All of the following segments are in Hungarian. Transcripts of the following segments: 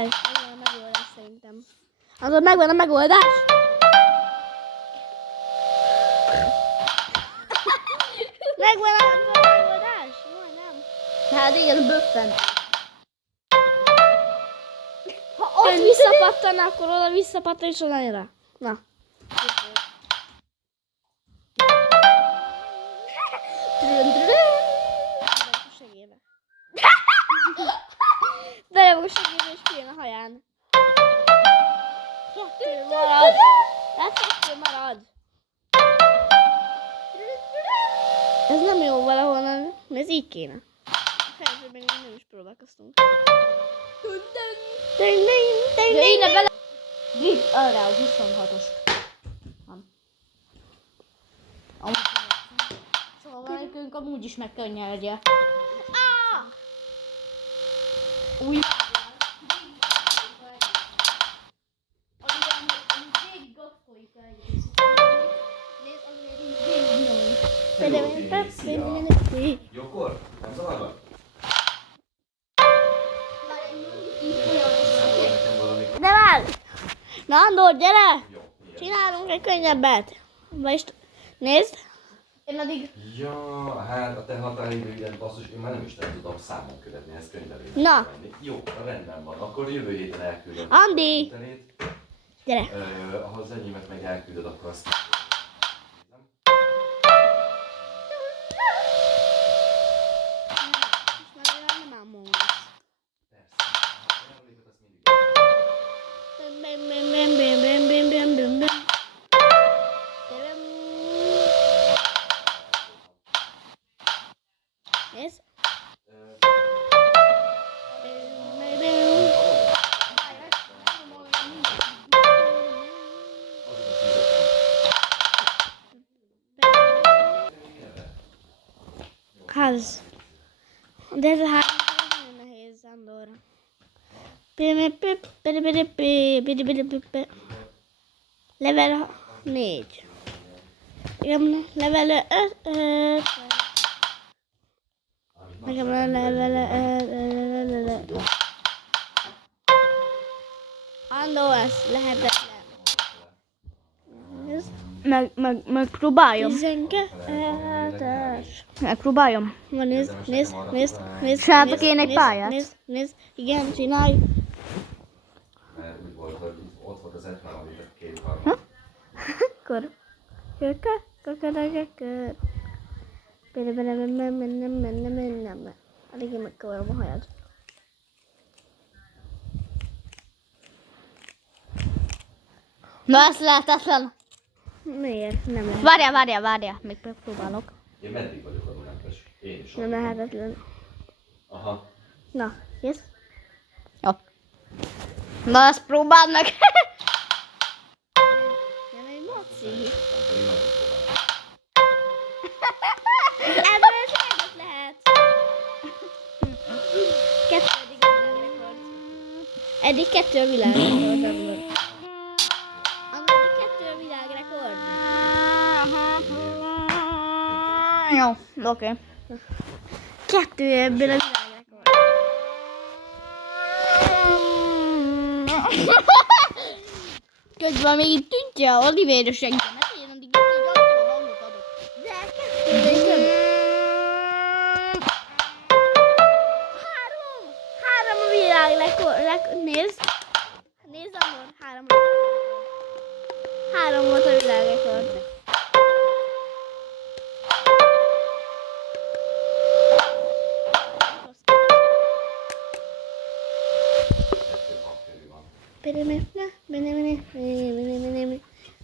Várj, megvan a megoldás szerintem. Azon megvan a megoldás? Megvan a megoldás? Majdnem. Hát igen, böffen. Ha ott visszapattan, akkor oda visszapattan és oda jön rá. Na. Belemok a segélybe és kijön a haján. Kettő marad. Hát kettő marad. Ez nem jó valahol, ez így kéne. A fejlődőben nem is próbálkoztunk. Ding, ding, ding, De ding, innen ding. bele... Arra, 26-os. Van. Szóval nekünk amúgy is megkönnyelje. Új. Jókor? Nem zavarlak? De várj! Na Andor, gyere! Jó. Csinálunk egy könnyebbet. Vagyis nézd. Én addig... Ja, hát a te határidőidet basszus, én már nem is nem tudom számon követni, ezt könyvelőt. Na. Jó, rendben van. Akkor jövő héten elküldöm. Andi! az internet. Gyere. Ha az enyémet meg elküldöd, akkor azt... Most már nem ámom lesz. Persze. A jelenlétet azt mindig... Bim, bim, bim, bim, bim, bim, bim, bim, bim. Nézd. Bim, bim, bim. Ház. De ez a ház nagyon nehéz, Andor. Level 4. Igen, level 5. Nekem a level 5. Andor, ez lehetetlen. Ez Megpróbáljam. 12-es. Megpróbáljam. Ma nézd. Csináltak én egy pályát? Nézd. Igen, csinálj. Mert úgy volt, hogy ott volt az etlen, amit a két harmad. Akkor. Alig én megkavarom a hajad. Na, ez lehetetlen. Miért? Nem lehet. Várjál. Még megpróbálok. Én meddig vagyok a Dunapest? Én is. Nem lehetetlen. Aha. Na, yes? Jó. Na, ezt próbáld meg. Nem egy moci. Nem pedig nagyon próbálom. Ebből ez egyet lehet. Kettő eddig a világrekord. Eddig kettő a világrekord, Andor. Andor, eddig kettő a világrekord. Jó, oké. Kettő ebből a világrekord. Közben még itt tűntje a Olivér seggemet, én addig itt egy alkohol hangot adok. De kettő, de több. Három a világrekord. Nézd, Andor, három volt a világrekord.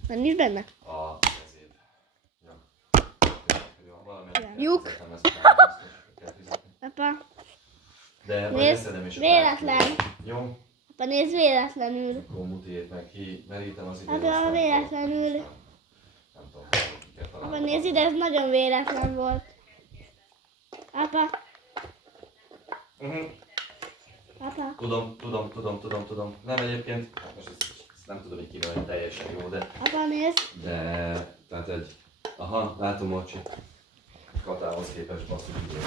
Nem is benne? A kezéd. Ja. Valamilyen... Lyuk. Nem ezt kell fizetni. Apa, De majd nézd, leszedem és véletlen. Jó? Apa, nézd, véletlenül. Akkor mutiét meg ki, merítem az időt. Apa, aztán véletlenül. Nem tudom, hogy ki kell találni. Apa, nézd ide, ez nagyon véletlen volt. Apa, apa. Tudom. Nem egyébként, most ezt nem tudom így kivenni, hogy teljesen jó, de... Apa, nézd. Tehát egy... Aha, látom, Orcsi. Katához képest basszuk időt.